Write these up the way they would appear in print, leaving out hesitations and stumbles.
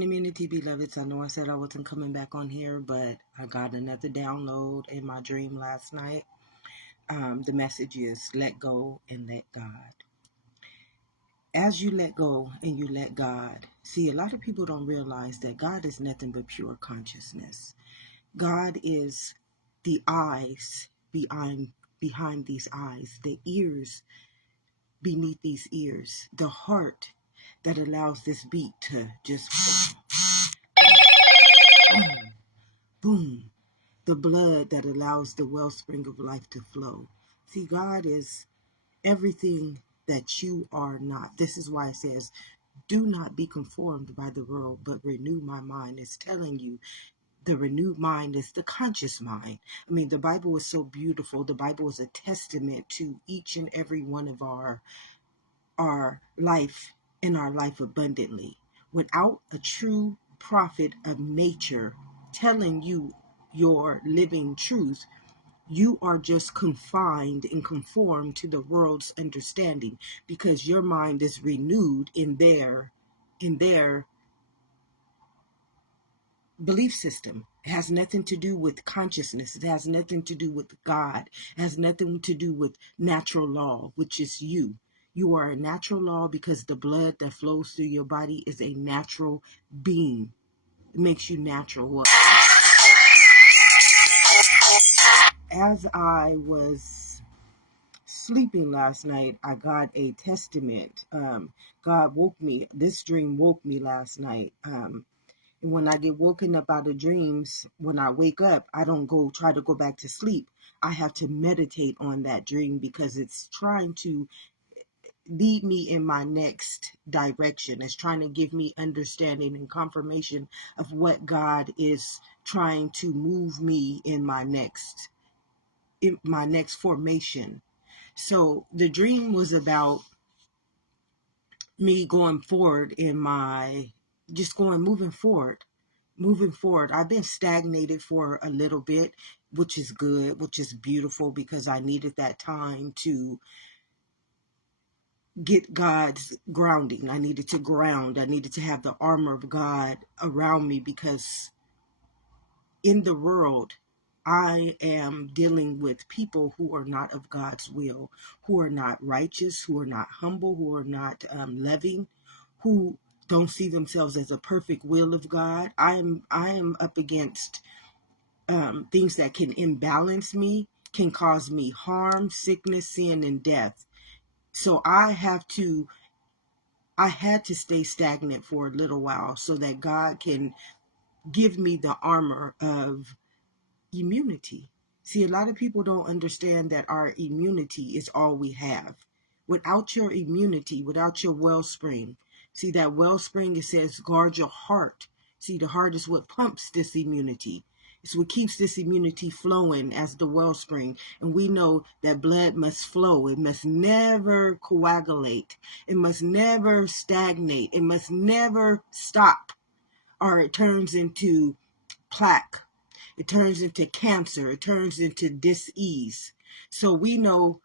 Community beloveds, I know I said I wasn't coming back on here, but I got another download in my dream last night. The message is let go and let God. As you let go and you let God, see, a lot of people don't realize that God is nothing but pure consciousness. God is the eyes behind these eyes, the ears beneath these ears, the heart that allows this beat to just boom, boom, the blood that allows the wellspring of life to flow. See, God is everything that you are not. This is why it says, do not be conformed by the world, but renew my mind. It's telling you the renewed mind is the conscious mind. I mean, the Bible is so beautiful. The Bible is a testament to each and every one of our life and our life abundantly. Without a true prophet of nature telling you your living truth, you are just confined and conformed to the world's understanding because your mind is renewed in their belief system. It has nothing to do with consciousness. It has nothing to do with God. It has nothing to do with natural law, which is you. You are a natural law because the blood that flows through your body is a natural being. It makes you natural. Well, as I was sleeping last night, I got a testament. God woke me. This dream woke me last night. And when I get woken up out of dreams, when I wake up, I don't go try to go back to sleep. I have to meditate on that dream because it's trying to lead me in my next direction. It's trying to give me understanding and confirmation of what God is trying to move me in my next formation. So the dream was about me going forward in my just going moving forward. I've been stagnated for a little bit, which is good, which is beautiful because I needed that time to get God's grounding. I needed to ground. I needed to have the armor of God around me because in the world, I am dealing with people who are not of God's will, who are not righteous, who are not humble, who are not loving, who don't see themselves as a perfect will of God. I am up against things that can imbalance me, can cause me harm, sickness, sin, and death. So I had to stay stagnant for a little while so that God can give me the armor of immunity. See, a lot of people don't understand that our immunity is all we have. Without your immunity, without your wellspring, see that wellspring, it says guard your heart. See, the heart is what pumps this immunity. It's what keeps this immunity flowing as the wellspring. And we know that blood must flow. It must never coagulate. It must never stagnate. It must never stop, or it turns into plaque. It turns into cancer. It turns into dis-ease. So we know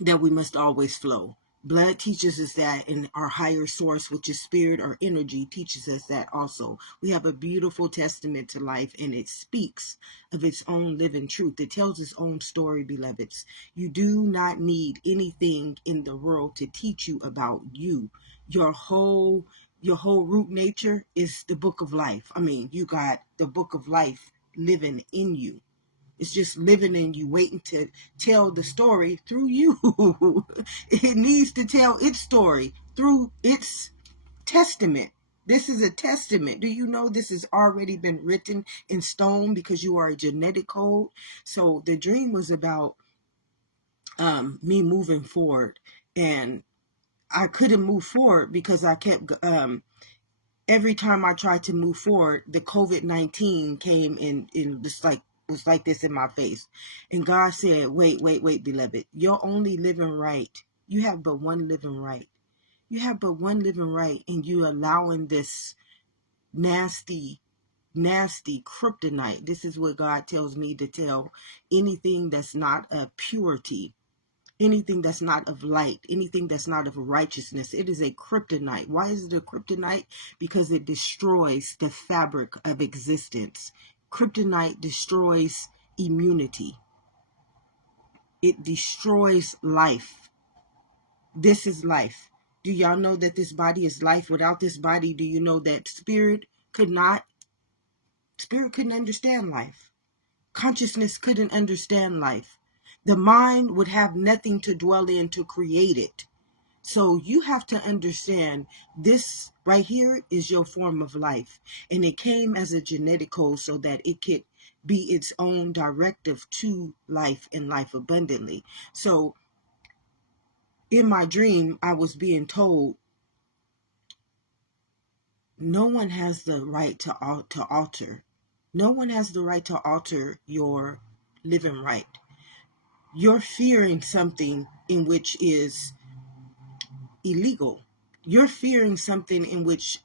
that we must always flow. Blood teaches us that, and our higher source, which is spirit or energy, teaches us that also. We have a beautiful testament to life, and it speaks of its own living truth. It tells its own story, beloveds. You do not need anything in the world to teach you about you. Your whole root nature is the book of life. I mean, you got the book of life living in you. It's just living in you, waiting to tell the story through you. It needs to tell its story through its testament. This is a testament. Do you know this has already been written in stone because you are a genetic code? So the dream was about me moving forward, and I couldn't move forward because I kept every time I tried to move forward, the COVID-19 came in just like was like this in my face. And God said, wait, beloved, you're only living right. You have but one living right. You have but one living right, and you allowing this nasty, nasty kryptonite. This is what God tells me to tell anything that's not a purity. Anything that's not of light, anything that's not of righteousness, it is a kryptonite. Why is it a kryptonite? Because it destroys the fabric of existence. Kryptonite destroys immunity. It destroys life. This is life. Do y'all know that this body is life? Without this body, do you know that spirit couldn't understand life? Consciousness couldn't understand life. The mind would have nothing to dwell in to create it. So you have to understand this right here is your form of life. And it came as a genetic code so that it could be its own directive to life and life abundantly. So in my dream, I was being told no one has the right to alter. No one has the right to alter your living right. You're fearing something in which is illegal. You're fearing something in which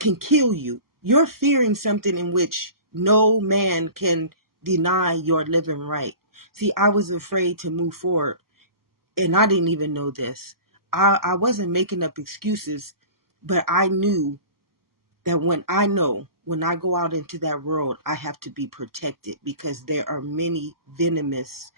can kill you. You're fearing something in which no man can deny your living right. See, I was afraid to move forward, and I didn't even know this. I wasn't making up excuses, but I knew that when I go out into that world, I have to be protected because there are many venomous,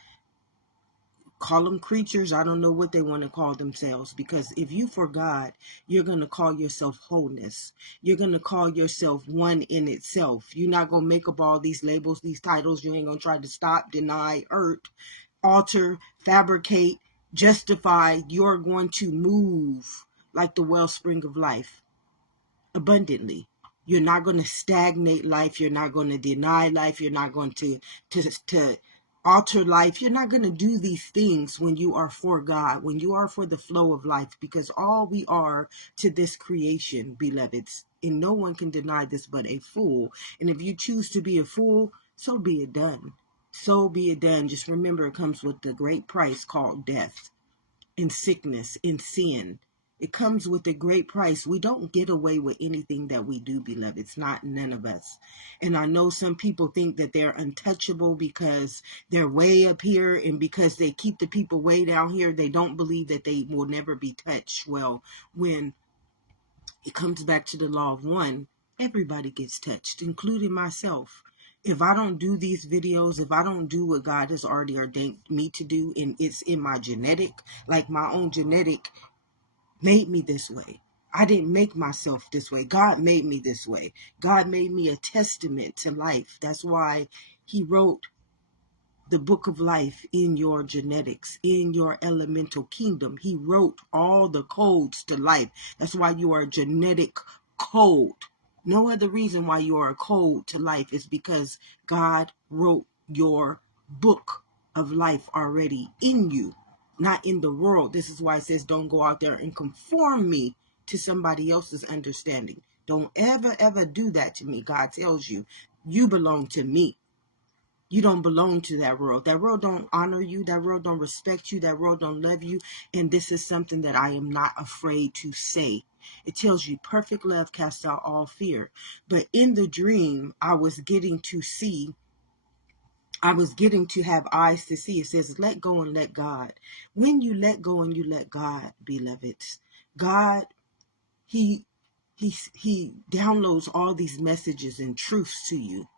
call them creatures. I don't know what they want to call themselves, because if you for God, you're going to call yourself wholeness. You're going to call yourself one in itself. You're not going to make up all these labels, these titles. You ain't going to try to stop, deny, hurt, alter, fabricate, justify. You're going to move like the wellspring of life abundantly. You're not going to stagnate life. You're not going to deny life. You're not going to alter life. You're not going to do these things when you are for God, when you are for the flow of life, because all we are to this creation, beloveds, and no one can deny this but a fool. And if you choose to be a fool, so be it done. So be it done. Just remember, it comes with the great price called death, in sickness, in sin. It comes with a great price. We don't get away with anything that we do, beloved. It's not none of us. And I know some people think that they're untouchable because they're way up here, and because they keep the people way down here, they don't believe that they will never be touched. Well, when it comes back to the law of one, everybody gets touched, including myself. If I don't do these videos, if I don't do what God has already ordained me to do, and it's in my genetic, like my own genetic made me this way. I didn't make myself this way. God made me this way. God made me a testament to life. That's why he wrote the book of life in your genetics, in your elemental kingdom. He wrote all the codes to life. That's why you are a genetic code. No other reason why you are a code to life is because God wrote your book of life already in you, not in the world. This is why it says don't go out there and conform me to somebody else's understanding. Don't ever, ever do that to me. God tells you, you belong to me. You don't belong to that world. That world don't honor you. That world don't respect you. That world don't love you. And this is something that I am not afraid to say. It tells you perfect love casts out all fear. But in the dream, I was getting to have eyes to see. It says, let go and let God. When you let go and you let God, beloveds, God, he downloads all these messages and truths to you.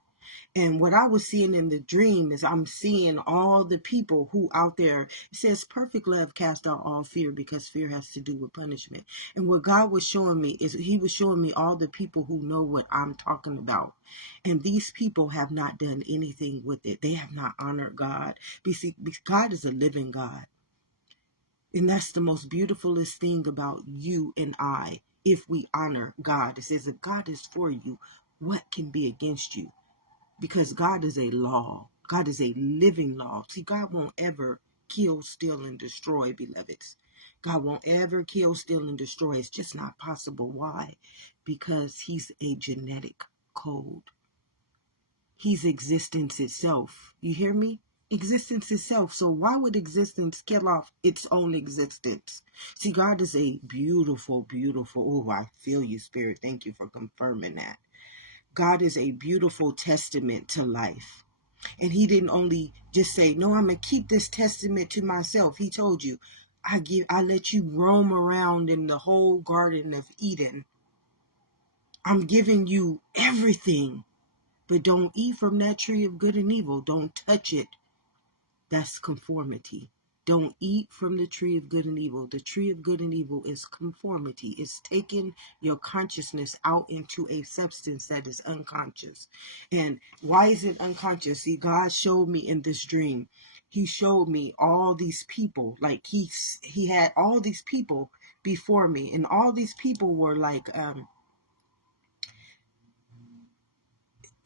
And what I was seeing in the dream is I'm seeing all the people who out there, it says perfect love cast out all fear, because fear has to do with punishment. And what God was showing me is he was showing me all the people who know what I'm talking about. And these people have not done anything with it. They have not honored God. Because God is a living God. And that's the most beautifulest thing about you and I. If we honor God, it says if God is for you, what can be against you? Because God is a law. God is a living law. See, God won't ever kill, steal, and destroy, beloveds. God won't ever kill, steal, and destroy. It's just not possible. Why? Because he's a genetic code. He's existence itself. You hear me? Existence itself. So why would existence kill off its own existence? See, God is a beautiful, beautiful, oh, I feel you, Spirit. Thank you for confirming that. God is a beautiful testament to life. And he didn't only just say, no, I'm going to keep this testament to myself. He told you, I let you roam around in the whole Garden of Eden. I'm giving you everything, but don't eat from that tree of good and evil. Don't touch it. That's conformity. Don't eat from the tree of good and evil. The tree of good and evil is conformity. It's taking your consciousness out into a substance that is unconscious. And why is it unconscious? See, God showed me in this dream. He showed me all these people. Like he had all these people before me, and all these people were like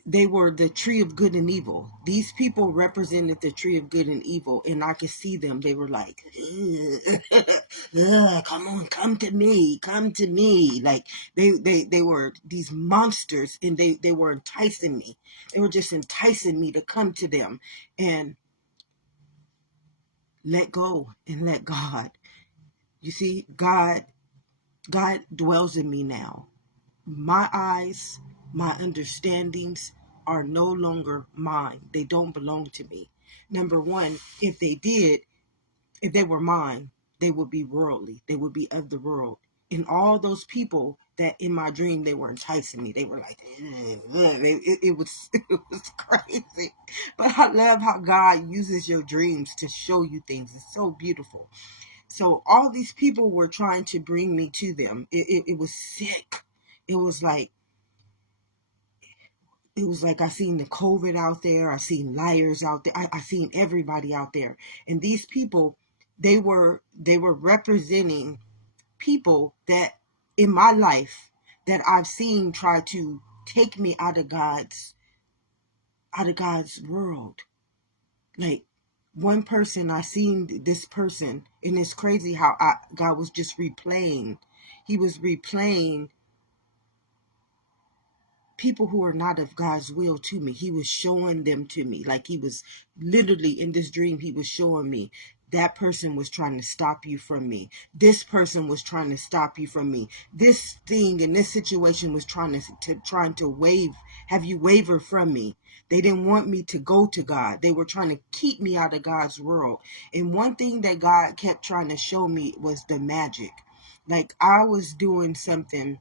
they were the tree of good and evil. These people represented the tree of good and evil, and I could see them. They were like, come on, come to me, come to me. Like they were these monsters, and they were enticing me. They were just enticing me to come to them and let go and let God. You see, God dwells in me now. My eyes, my understandings are no longer mine. They don't belong to me. Number one, if they were mine, they would be worldly. They would be of the world. And all those people that in my dream, they were enticing me. They were like, it was it was crazy. But I love how God uses your dreams to show you things. It's so beautiful. So all these people were trying to bring me to them. It was sick. It was like I seen the COVID out there. I seen liars out there. I seen everybody out there. And these people, they were representing people that in my life that I've seen try to take me out of God's world. Like one person, I seen this person, and it's crazy how God was just replaying. He was replaying people who are not of God's will to me. He was showing them to me. Like he was literally in this dream, he was showing me that person was trying to stop you from me. This person was trying to stop you from me. This thing in this situation was trying to have you waver from me. They didn't want me to go to God. They were trying to keep me out of God's world. And one thing that God kept trying to show me was the magic. Like I was doing something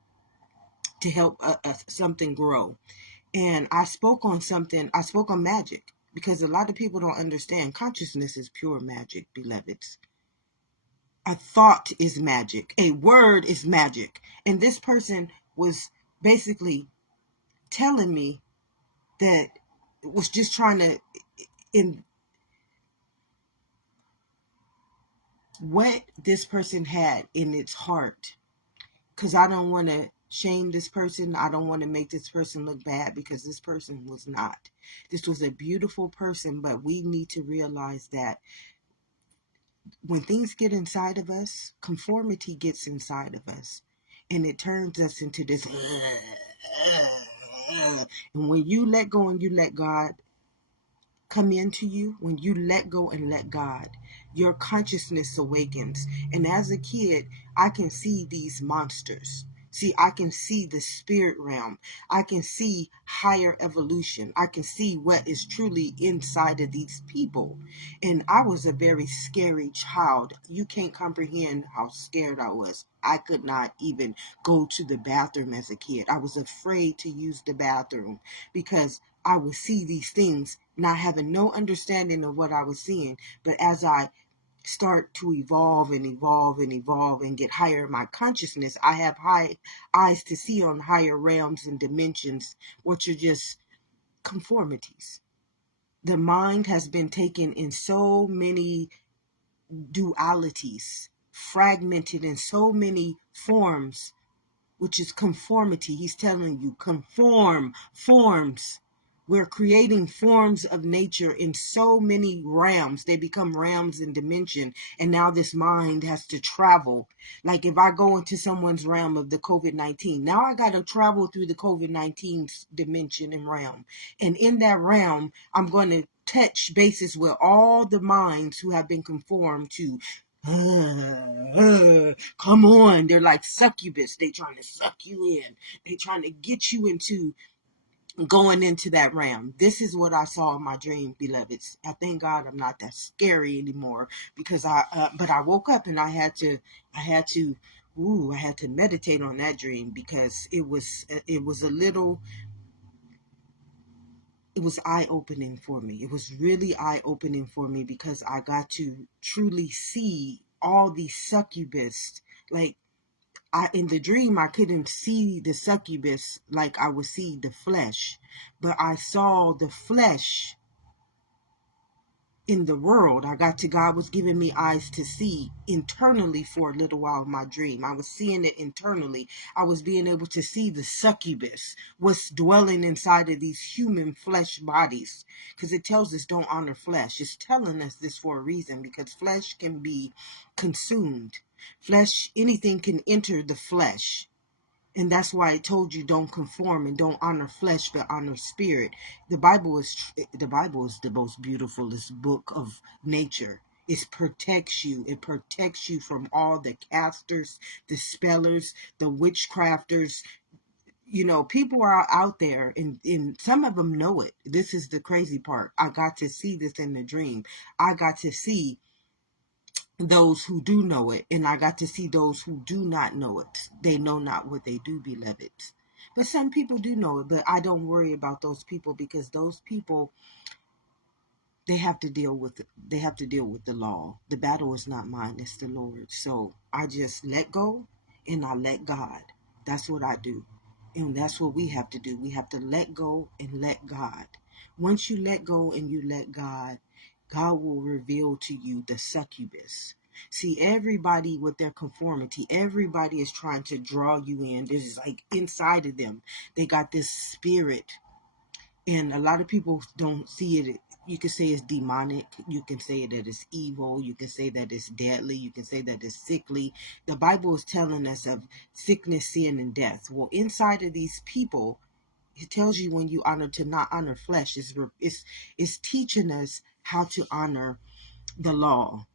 to help something grow. And I spoke on something, I spoke on magic because a lot of people don't understand consciousness is pure magic, beloveds. A thought is magic, a word is magic. And this person was basically telling me that was just trying to, in what this person had in its heart, because I don't want to shame this person. I don't want to make this person look bad because this person was not. This was a beautiful person, but we need to realize that when things get inside of us, conformity gets inside of us and it turns us into this. And when you let go and you let God come into you, when you let go and let God, your consciousness awakens. And as a kid, I can see these monsters. See, I can see the spirit realm. I can see higher evolution. I can see what is truly inside of these people. And I was a very scary child. You can't comprehend how scared I was. I could not even go to the bathroom as a kid. I was afraid to use the bathroom because I would see these things not having no understanding of what I was seeing. But as I start to evolve and evolve and evolve and get higher in my consciousness, I have high eyes to see on higher realms and dimensions, which are just conformities. The mind has been taken in so many dualities, fragmented in so many forms, which is conformity. He's telling you, conform, forms. We're creating forms of nature in so many realms. They become realms in dimension. And now this mind has to travel. Like if I go into someone's realm of the COVID-19, now I got to travel through the COVID-19 dimension and realm. And in that realm, I'm going to touch bases with all the minds who have been conformed to come on. They're like succubus. They trying to suck you in. They trying to get you into going into that realm. This is what I saw in my dream, beloveds. I thank God I'm not that scary anymore, because but I woke up and I had to, I had to meditate on that dream, because it was a little, it was eye opening for me. It was really eye opening for me, because I got to truly see all these succubus, like, in the dream I couldn't see the succubus like I would see the flesh, but I saw the flesh in the world. God was giving me eyes to see internally for a little while in my dream. I was seeing it internally. I was being able to see the succubus, what's dwelling inside of these human flesh bodies. Because it tells us don't honor flesh. It's telling us this for a reason, because flesh can be consumed. Flesh, anything can enter the flesh. And that's why it told you don't conform and don't honor flesh, but honor spirit. The Bible is the most beautifulest book of nature. It protects you. It protects you from all the casters, the spellers, the witchcrafters. People are out there, and some of them know it. This is the crazy part. I got to see this in the dream. I got to see those who do know it, and I got to see those who do not know it. They know not what they do, beloved. But some people do know it, but I don't worry about those people, because those people, they have to deal with the law. The battle is not mine, it's the Lord. So I just let go and I let God. That's what I do. And that's what we have to do. We have to let go and let God. Once you let go and you let God, God will reveal to you the succubus. See, everybody with their conformity, everybody is trying to draw you in. This is like inside of them. They got this spirit, and a lot of people don't see it. You can say it's demonic. You can say that it's evil. You can say that it's deadly. You can say that it's sickly. The Bible is telling us of sickness, sin, and death. Well, inside of these people, it tells you when you honor to not honor flesh. It's teaching us how to honor the law.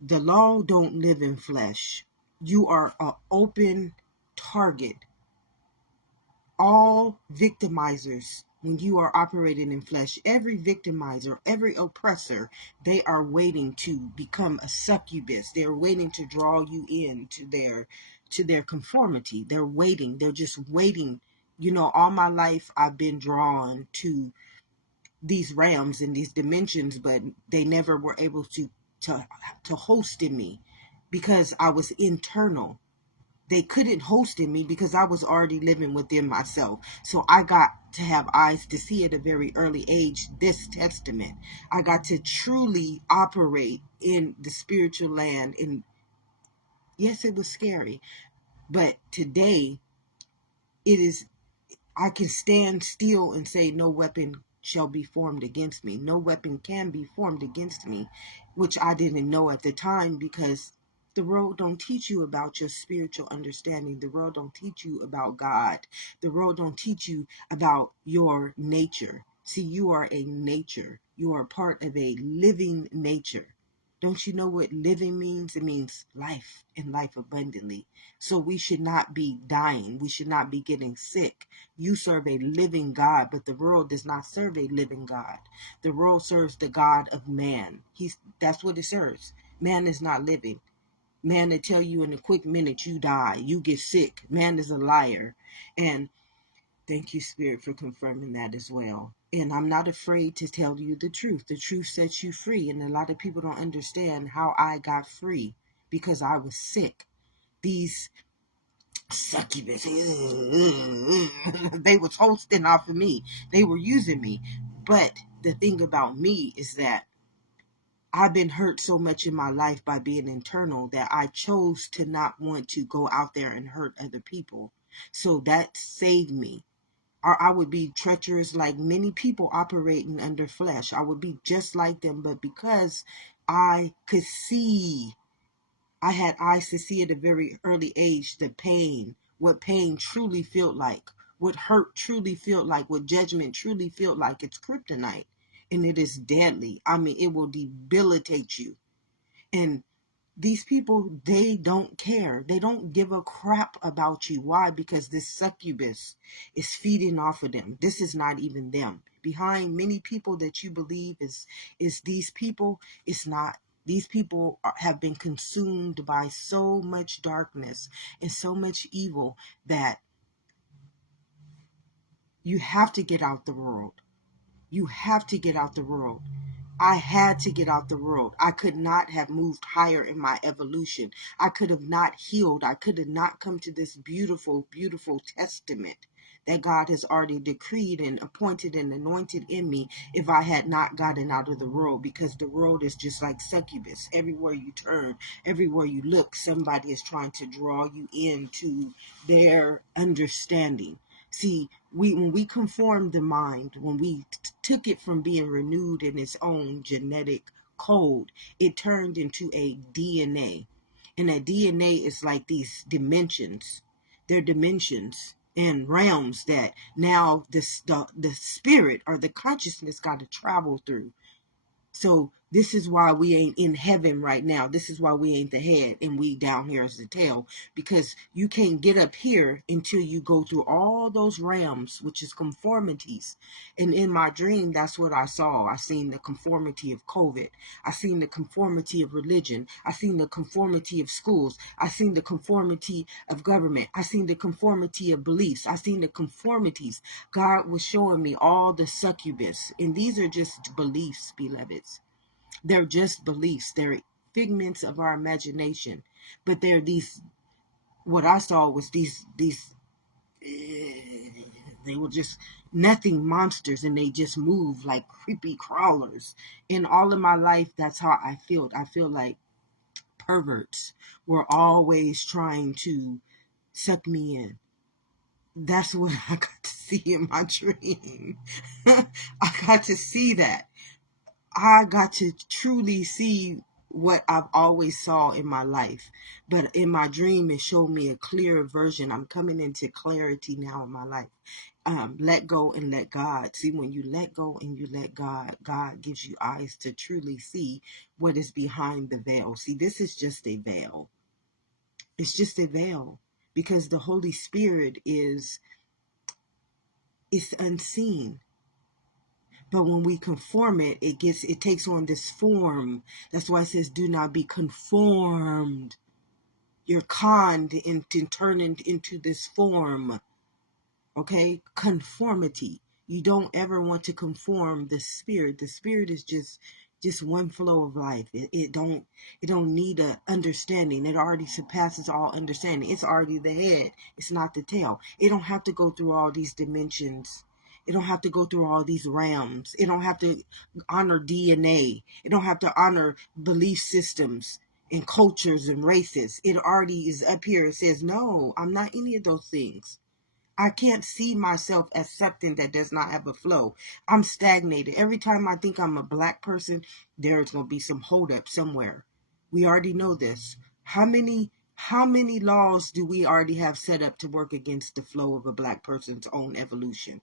The law don't live in flesh. You are an open target. All victimizers, when you are operating in flesh, every victimizer, every oppressor, they are waiting to become a succubus. They're waiting to draw you in to their conformity. They're just waiting. All my life I've been drawn to these realms and these dimensions, but they never were able to to host in me, because I was internal. They couldn't host in me because I was already living within myself. So I got to have eyes to see at a very early age this testament. I got to truly operate in the spiritual land. And yes, it was scary, but today it is, I can stand still and say, no weapon shall be formed against me. No weapon can be formed against me, which I didn't know at the time, because the world don't teach you about your spiritual understanding. The world don't teach you about God. The world don't teach you about your nature. See, you are a nature. You are part of a living nature. Don't you know what living means? It means life and life abundantly. So we should not be dying. We should not be getting sick. You serve a living God, but the world does not serve a living God. The world serves the God of man. That's what it serves. Man is not living. Man to tell you in a quick minute you die, you get sick. Man is a liar. And thank you, Spirit, for confirming that as well. And I'm not afraid to tell you the truth. The truth sets you free. And a lot of people don't understand how I got free, because I was sick. These succubus, they was hosting off of me. They were using me. But the thing about me is that I've been hurt so much in my life by being internal that I chose to not want to go out there and hurt other people. So that saved me. Or I would be treacherous like many people operating under flesh. I would be just like them, but because I could see, I had eyes to see at a very early age the pain, what pain truly felt like, what hurt truly felt like, what judgment truly felt like. It's kryptonite, and it is deadly. I mean, it will debilitate you. And These people, they don't care. They don't give a crap about you. Why? Because this succubus is feeding off of them. This is not even them. Behind many people that you believe is these people, it's not. These people have been consumed by so much darkness and so much evil that you have to get out the world. You have to get out the world. I had to get out the world. I could not have moved higher in my evolution. I could have not healed. I could have not come to this beautiful, beautiful testament that God has already decreed and appointed and anointed in me if I had not gotten out of the world, because the world is just like succubus. Everywhere you turn, everywhere you look, somebody is trying to draw you into their understanding. See, when we conformed the mind, when we took it from being renewed in its own genetic code, it turned into a DNA. And a DNA is like these dimensions. They're dimensions and realms that now the spirit or the consciousness got to travel through. So this is why we ain't in heaven right now. This is why we ain't the head and we down here as the tail. Because you can't get up here until you go through all those realms, which is conformities. And in my dream, that's what I saw. I seen the conformity of COVID. I seen the conformity of religion. I seen the conformity of schools. I seen the conformity of government. I seen the conformity of beliefs. I seen the conformities. God was showing me all the succubus. And these are just beliefs, beloveds. They're just beliefs. They're figments of our imagination. But they're these, what I saw was they were just nothing monsters, and they just move like creepy crawlers. In all of my life, that's how I feel. I feel like perverts were always trying to suck me in. That's what I got to see in my dream. I got to see that. I got to truly see what I've always saw in my life. But in my dream, it showed me a clearer version. I'm coming into clarity now in my life. Let go and let God. See, when you let go and you let God, God gives you eyes to truly see what is behind the veil. See, this is just a veil. It's just a veil, because the Holy Spirit is unseen. But when we conform it, it takes on this form. That's why it says, do not be conformed. You're conned into turning into this form. Okay? Conformity. You don't ever want to conform the spirit. The spirit is just one flow of life. It don't need a understanding. It already surpasses all understanding. It's already the head. It's not the tail. It don't have to go through all these dimensions. It don't have to go through all these realms. It don't have to honor DNA. It don't have to honor belief systems and cultures and races. It already is up here. It says, no, I'm not any of those things. I can't see myself as something that does not have a flow. I'm stagnated. Every time I think I'm a black person, there's going to be some holdup somewhere. We already know this. How many laws do we already have set up to work against the flow of a black person's own evolution?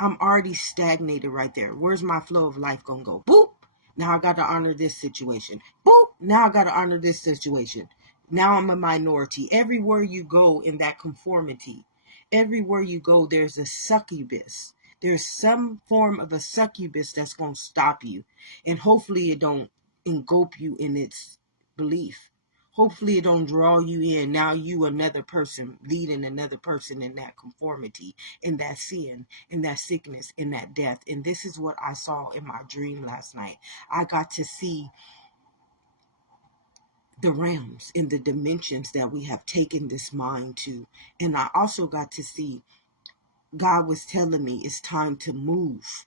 I'm already stagnated right there. Where's my flow of life going to go? Boop. Now I got to honor this situation. Boop. Now I got to honor this situation. Now I'm a minority. Everywhere you go in that conformity, everywhere you go, there's a succubus. There's some form of a succubus that's going to stop you. And hopefully it don't engulf you in its belief. Hopefully it don't draw you in. Now you another person leading another person in that conformity, in that sin, in that sickness, in that death. And this is what I saw in my dream last night. I got to see the realms and the dimensions that we have taken this mind to. And I also got to see God was telling me it's time to move.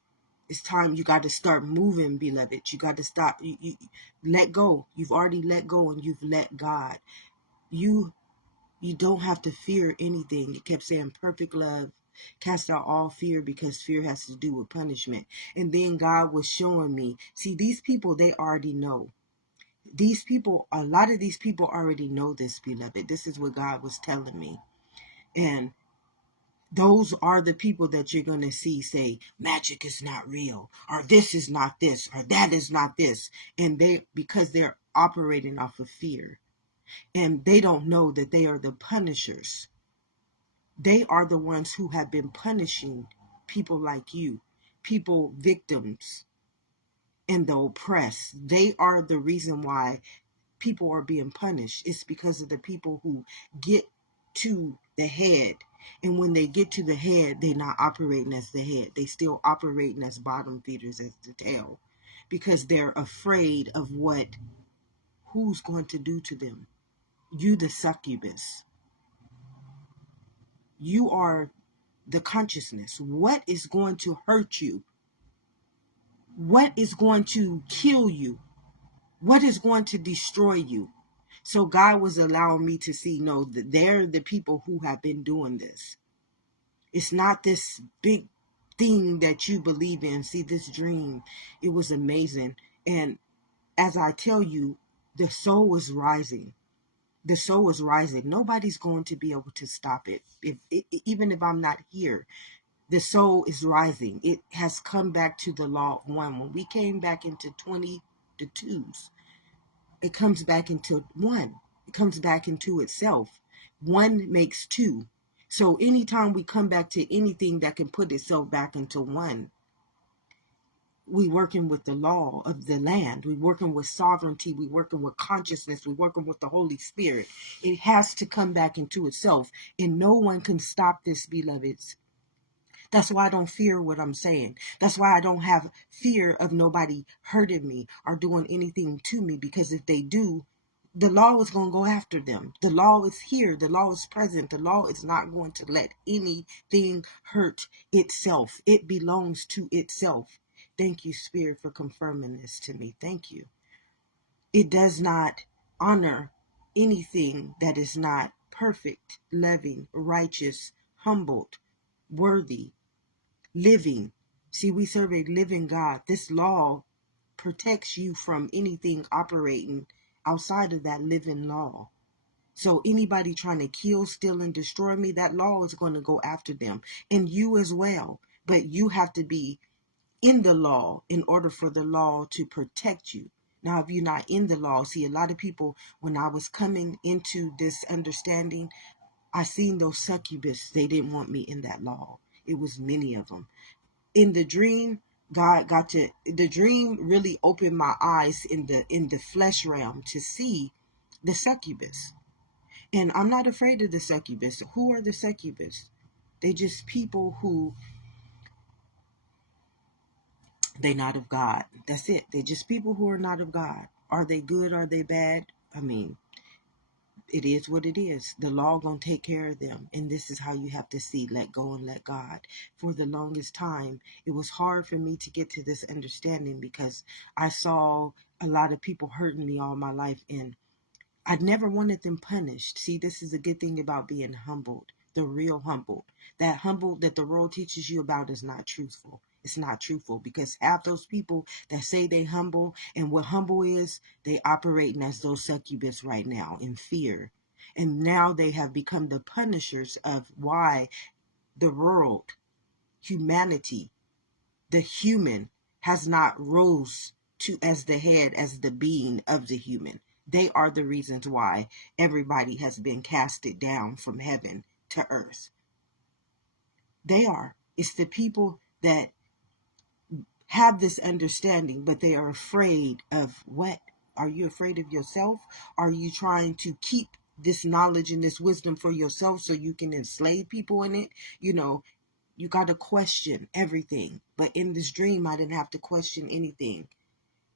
It's time. You got to start moving, beloved. You got to stop. You let go. You've already let go and you've let God. You don't have to fear anything. It kept saying perfect love cast out all fear, because fear has to do with punishment. And then God was showing me, see, these people, they already know. These people, a lot of these people already know this, beloved. This is what God was telling me. And those are the people that you're going to see say magic is not real, or this is not this, or that is not this. And because they're operating off of fear. And they don't know that they are the punishers. They are the ones who have been punishing people like you, people, victims, and the oppressed. They are the reason why people are being punished. It's because of the people who get to the head. And when they get to the head, they're not operating as the head. They still operating as bottom feeders, as the tail, because they're afraid of who's going to do to them. You, the succubus. You are the consciousness. What is going to hurt you? What is going to kill you? What is going to destroy you? So God was allowing me to see, no, that they're the people who have been doing this. It's not this big thing that you believe in. See, this dream, it was amazing. And as I tell you, the soul is rising. The soul is rising. Nobody's going to be able to stop it. Even if I'm not here, the soul is rising. It has come back to the law of one. When we came back into 20 to twos, it comes back into one. It comes back into itself. One makes two. So anytime we come back to anything that can put itself back into one, we working with the law of the land. We working with sovereignty. We working with consciousness. We working with the Holy Spirit. It has to come back into itself. And no one can stop this, beloveds. That's why I don't fear what I'm saying. That's why I don't have fear of nobody hurting me or doing anything to me, because if they do, the law is going to go after them. The law is here. The law is present. The law is not going to let anything hurt itself. It belongs to itself. Thank you, Spirit, for confirming this to me. Thank you. It does not honor anything that is not perfect, loving, righteous, humbled, worthy, living. See, we serve a living God. This law protects you from anything operating outside of that living law. So anybody trying to kill, steal, and destroy me, that law is going to go after them, and you as well. But you have to be in the law in order for the law to protect you. Now, if you're not in the law, see, a lot of people, when I was coming into this understanding, I seen those succubus. They didn't want me in that law. It was many of them. In the dream, the dream really opened my eyes in the flesh realm to see the succubus. And I'm not afraid of the succubus. Who are the succubus? They just people who, they not of God. That's it. They're just people who are not of God. Are they good? Are they bad? I mean, it is what it is. The law gonna take care of them. And this is how you have to see, let go and let God. For the longest time, it was hard for me to get to this understanding, because I saw a lot of people hurting me all my life, and I'd never wanted them punished. See, this is a good thing about being humbled, the real humbled. That humble that the world teaches you about is not truthful. It's not truthful, because half those people that say they humble, and what humble is, they operating as those succubus right now in fear. And now they have become the punishers of why the world, humanity, the human has not rose to as the head, as the being of the human. They are the reasons why everybody has been casted down from heaven to earth. They are. It's the people that have this understanding, but they are afraid of what? Are you afraid of yourself? Are you trying to keep this knowledge and this wisdom for yourself so you can enslave people in it? You know, you got to question everything. But in this dream, I didn't have to question anything.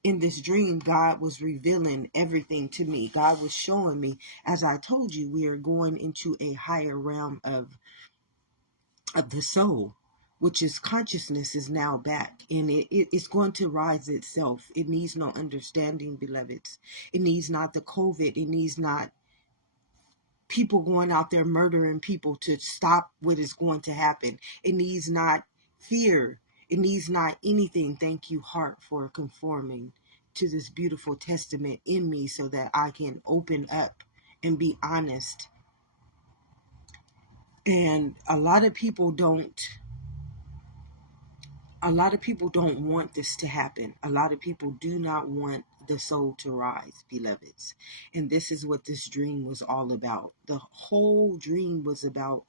In this dream, God was revealing everything to me. God was showing me, as I told you, we are going into a higher realm of the soul, which is consciousness is now back, and it's going to rise itself. It needs no understanding, beloveds. It needs not the COVID. It needs not people going out there murdering people to stop what is going to happen. It needs not fear. It needs not anything. Thank you, heart, for conforming to this beautiful testament in me so that I can open up and be honest. And a lot of people don't want this to happen. A lot of people do not want the soul to rise, beloveds. And this is what this dream was all about. The whole dream was about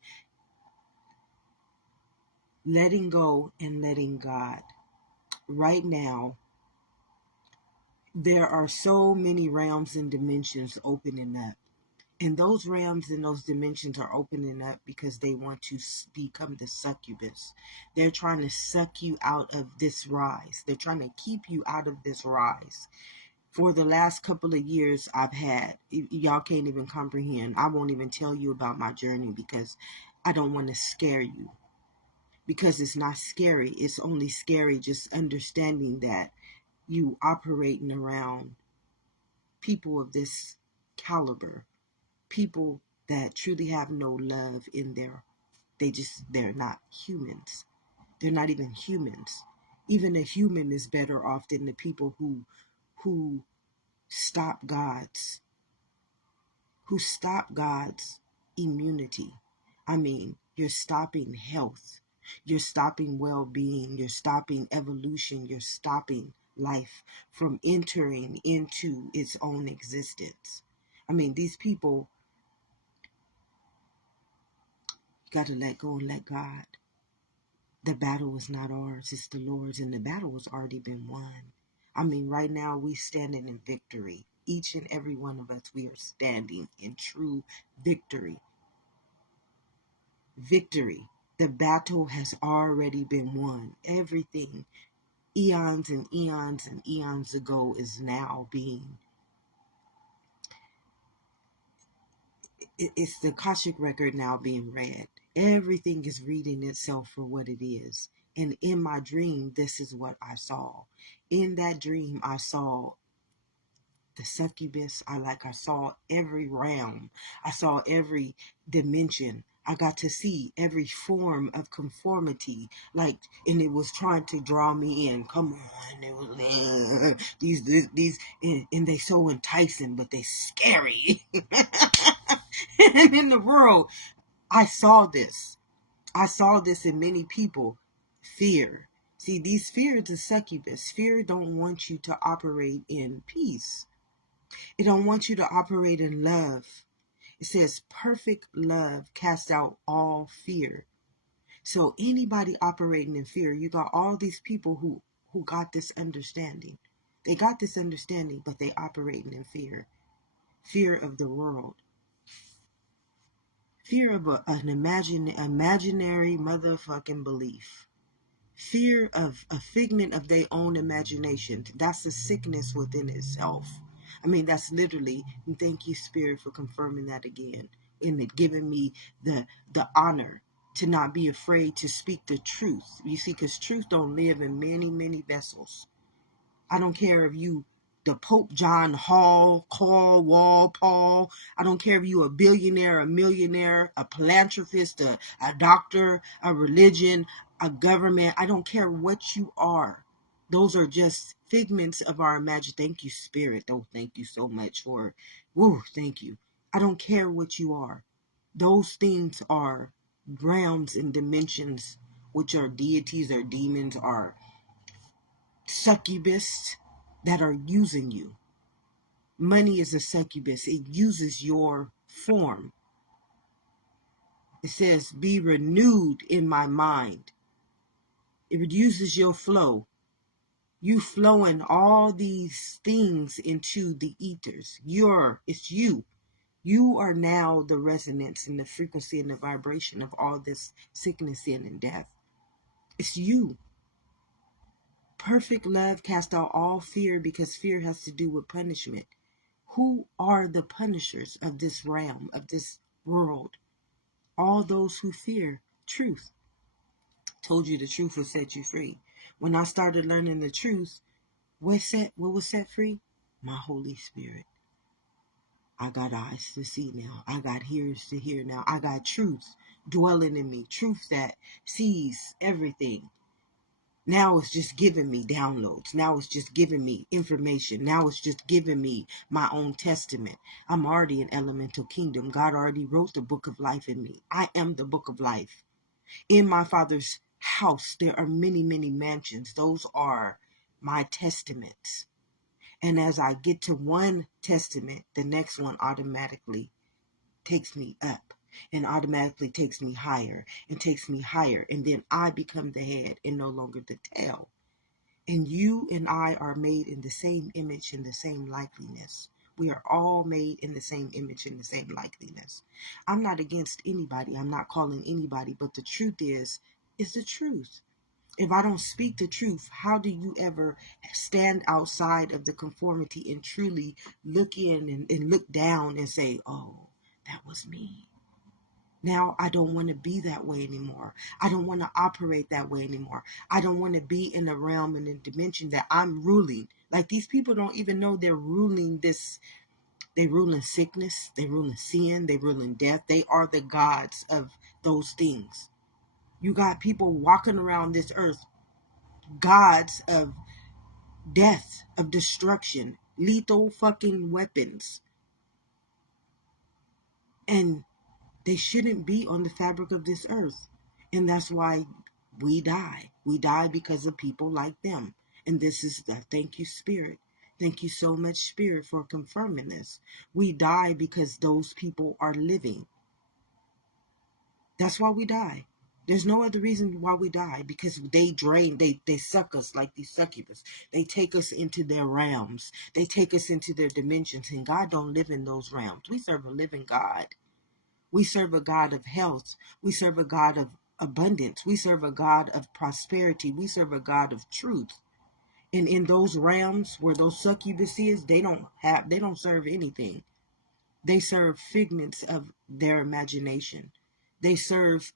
letting go and letting God. Right now, there are so many realms and dimensions opening up. And those realms and those dimensions are opening up because they want to become the succubus. They're trying to suck you out of this rise. They're trying to keep you out of this rise. For the last couple of years I've had, y'all can't even comprehend. I won't even tell you about my journey because I don't want to scare you. Because it's not scary. It's only scary just understanding that you operating around people of this caliber, people that truly have no love in their, they're not humans. They're not even humans. Even a human is better off than the people who stop God's immunity. I mean, you're stopping health. You're stopping well-being. You're stopping evolution. You're stopping life from entering into its own existence. I mean, these people, you got to let go and let God. The battle is not ours, it's the Lord's, and the battle has already been won. I mean, right now we standing in victory. Each and every one of us, we are standing in true victory. Victory. The battle has already been won. Everything eons and eons and eons ago is now being, it's the Akashic record now being read. Everything is reading itself for what it is. And in my dream, this is what I saw. In that dream, I saw the succubus. I saw every realm. I saw every dimension. I got to see every form of conformity, and it was trying to draw me in. Come on, it was these, and they so enticing, but they scary. And in the world, I saw this. I saw this in many people. Fear. See, these fears are succubus. Fear don't want you to operate in peace. It don't want you to operate in love. It says perfect love casts out all fear. So anybody operating in fear, you got all these people who got this understanding. They got this understanding, but they operating in fear. Fear of the world. Fear of an imaginary motherfucking belief. Fear of a figment of their own imagination. That's a sickness within itself. I mean, that's literally, and thank you, Spirit, for confirming that again. And it giving me the honor to not be afraid to speak the truth. You see, because truth don't live in many, many vessels. I don't care if you the Pope John Hall, Carl Wall, Paul. I don't care if you a billionaire, a millionaire, a philanthropist, a doctor, a religion, a government. I don't care what you are. Those are just figments of our imagination. Thank you, Spirit. Oh, thank you so much for, thank you. I don't care what you are. Those things are realms and dimensions, which are deities or demons or succubus that are using you. Money is a succubus. It uses your form. It says, be renewed in my mind. It uses your flow. You flowing all these things into the ethers. It's you. You are now the resonance and the frequency and the vibration of all this sickness, sin, and death. It's you. Perfect love casts out all fear because fear has to do with punishment. Who are the punishers of this realm, of this world? All those who fear truth. Told you the truth will set you free. When I started learning the truth, what was set free? My Holy Spirit. I got eyes to see now. I got ears to hear now. I got truth dwelling in me. Truth that sees everything. Now it's just giving me downloads. Now it's just giving me information. Now it's just giving me my own testament. I'm already an elemental kingdom. God already wrote the book of life in me. I am the book of life. In my Father's house, there are many, many mansions. Those are my testaments. And as I get to one testament, the next one automatically takes me up and automatically takes me higher and takes me higher. And then I become the head and no longer the tail. And you and I are made in the same image and the same likeness. We are all made in the same image and the same likeness. I'm not against anybody. I'm not calling anybody. But the truth is the truth. If I don't speak the truth, how do you ever stand outside of the conformity and truly look in and look down and say, oh, that was me? Now I don't want to be that way anymore. I don't want to operate that way anymore. I don't want to be in a realm and a dimension that I'm ruling. Like these people don't even know they're ruling this. They rule in sickness. They rule in sin. They rule in death. They are the gods of those things. You got people walking around this earth, gods of death, of destruction, lethal fucking weapons. And they shouldn't be on the fabric of this earth. And that's why we die. We die because of people like them. And this is the thank you, Spirit. Thank you so much, Spirit, for confirming this. We die because those people are living. That's why we die. There's no other reason why we die, because they drain, they suck us like these succubus. They take us into their realms. They take us into their dimensions, and God don't live in those realms. We serve a living God. We serve a God of health. We serve a God of abundance. We serve a God of prosperity. We serve a God of truth. And in those realms where those succubus is, they don't serve anything. They serve figments of their imagination. They serve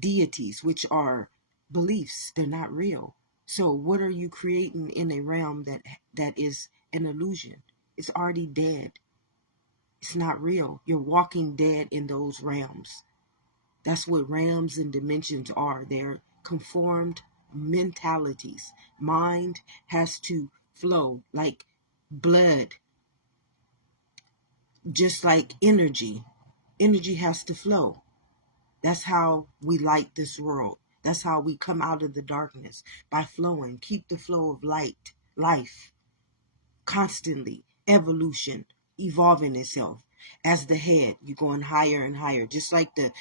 deities, which are beliefs. They're not real. So what are you creating in a realm that is an illusion? It's already dead. It's not real. You're walking dead in those realms. That's what realms and dimensions are. They're conformed mentalities. Mind has to flow like blood, just like energy. Energy has to flow. That's how we light this world. That's how we come out of the darkness, by flowing. Keep the flow of light, life, constantly, evolution, evolving itself. As the head, you're going higher and higher, just like the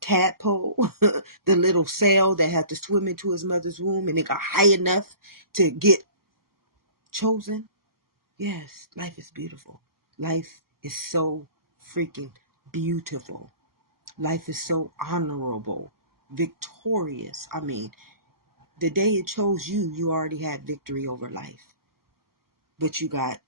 tadpole, the little cell that had to swim into his mother's womb, and it got high enough to get chosen. Yes, life is beautiful. Life is so freaking beautiful. Life is so honorable, victorious. I mean, the day it chose you, you already had victory over life. But you got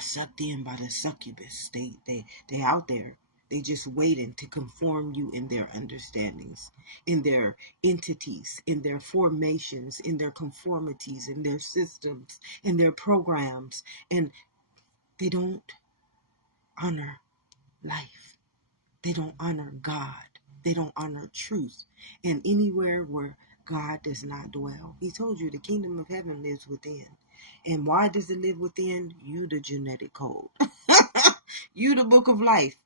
sucked in by the succubus. They out there. They just waiting to conform you in their understandings, in their entities, in their formations, in their conformities, in their systems, in their programs. And they don't honor life. They don't honor God. They don't honor truth. And anywhere where God does not dwell, He told you the kingdom of heaven lives within. And why does it live within? You, the genetic code. You, the book of life.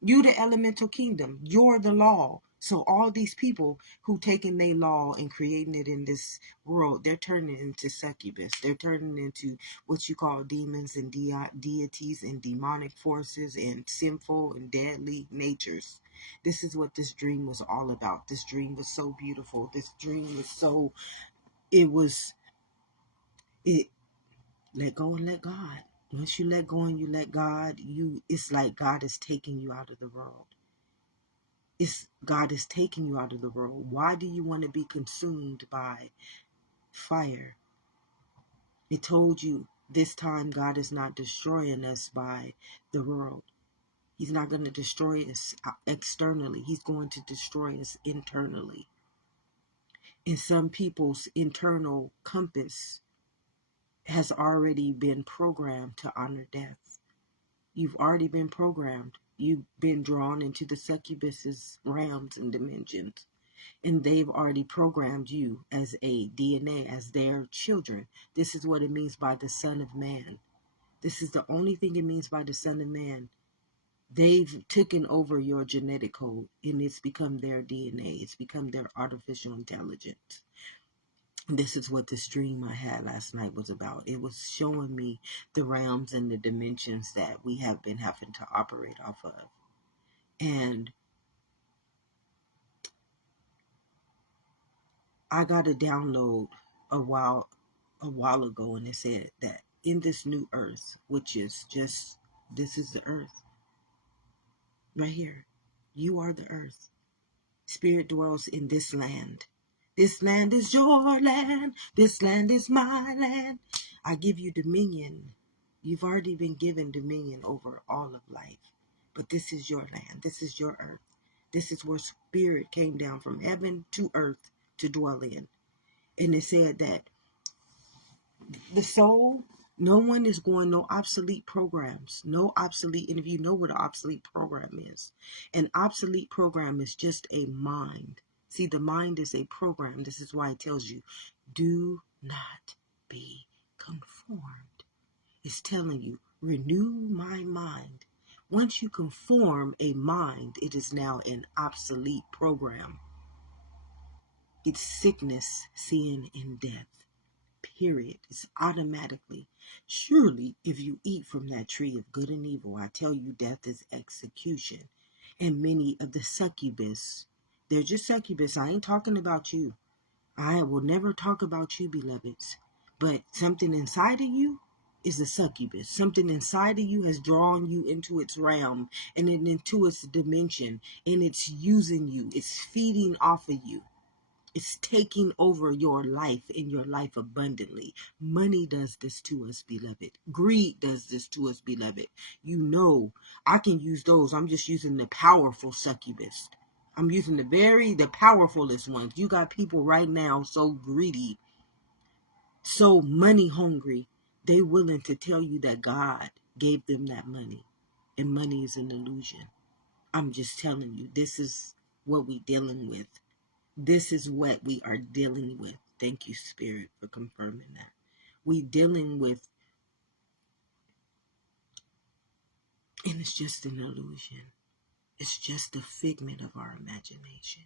You, the elemental kingdom. You're the law. So all these people who taking their law and creating it in this world, they're turning into succubus. They're turning into what you call demons and deities and demonic forces and sinful and deadly natures. This is what this dream was all about. This dream was so beautiful. This dream was so, it was, it, let go and let God. Once you let go and you let God, it's like God is taking you out of the world. It's God is taking you out of the world. Why do you want to be consumed by fire? It told you this time God is not destroying us by the world. He's not going to destroy us externally. He's going to destroy us internally. And some people's internal compass has already been programmed to honor death. You've already been programmed. You've been drawn into the succubus's realms and dimensions. And they've already programmed you as a DNA, as their children. This is what it means by the Son of Man. This is the only thing it means by the Son of Man. They've taken over your genetic code, and it's become their DNA. It's become their artificial intelligence. This is what this dream I had last night was about. It was showing me the realms and the dimensions that we have been having to operate off of. And I got a download a while ago, and it said that in this new earth, which is just, this is the earth right here. You are the earth. Spirit dwells in this land. This land is your land. This land is my land. I give you dominion. You've already been given dominion over all of life. But this is your land. This is your earth. This is where spirit came down from heaven to earth to dwell in. And it said that the soul, no one is going, no obsolete programs, no obsolete, and if you know what an obsolete program is, an obsolete program is just a mind. See, the mind is a program. This is why it tells you, do not be conformed. It's telling you, renew my mind. Once you conform a mind, it is now an obsolete program. It's sickness, sin, and death. Period. It's automatically. Surely, if you eat from that tree of good and evil, I tell you, death is execution. And many of the succubus, they're just succubus. I ain't talking about you. I will never talk about you, beloveds. But something inside of you is a succubus. Something inside of you has drawn you into its realm and into its dimension, and it's using you. It's feeding off of you. It's taking over your life and your life abundantly. Money does this to us, beloved. Greed does this to us, beloved. You know, I can use those. I'm just using the powerful succubus. I'm using the powerfulest ones. You got people right now so greedy, so money hungry. They willing to tell you that God gave them that money. And money is an illusion. I'm just telling you, this is what we dealing with. This is what we are dealing with. Thank you, Spirit, for confirming that. We dealing with, and it's just an illusion. It's just a figment of our imagination.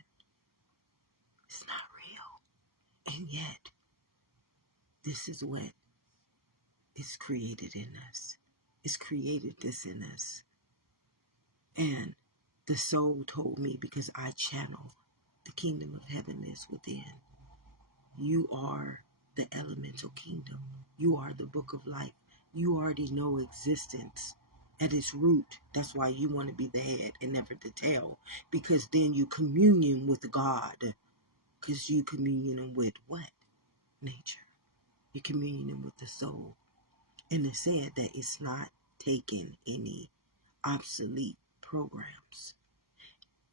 It's not real. And yet, this is what is created in us. It's created this in us. And the soul told me, because I channel, the kingdom of heaven is within. You are the elemental kingdom. You are the book of life. You already know existence at its root. That's why you want to be the head and never the tail. Because then you communion with God. Because you communion with what? Nature. You communion with the soul. And it said that it's not taking any obsolete programs.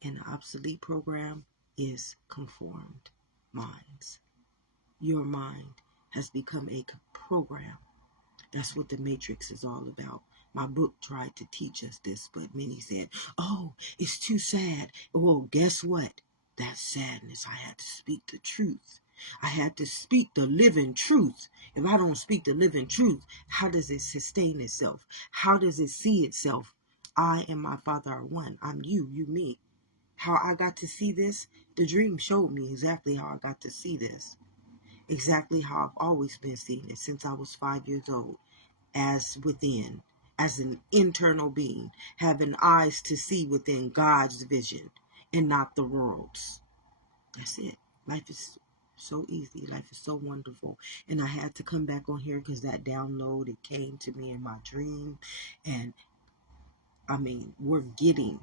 And the obsolete program is conformed minds. Your mind has become a program. That's what the Matrix is all about. My book tried to teach us this, but many said, oh, it's too sad. Well, guess what? That sadness, I had to speak the truth. I had to speak the living truth. If I don't speak the living truth, how does it sustain itself? How does it see itself? I and my Father are one. I'm you, you me. How I got to see this, the dream showed me exactly how I got to see this. Exactly how I've always been seeing it since I was 5 years old, as within, as an internal being, having eyes to see within God's vision and not the world's. That's it. Life is so easy. Life is so wonderful. And I had to come back on here because that download, it came to me in my dream. And I mean, we're getting